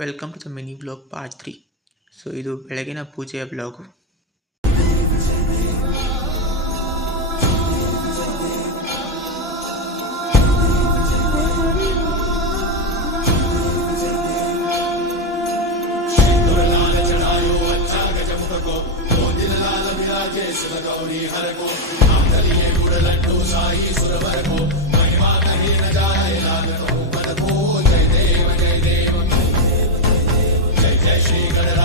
Welcome to the mini blog part 3. ಇದು ಬೆಳಗಿನ ಪೂಜೆಯ ಬ್ಲಾಗು. जय श्री गणराज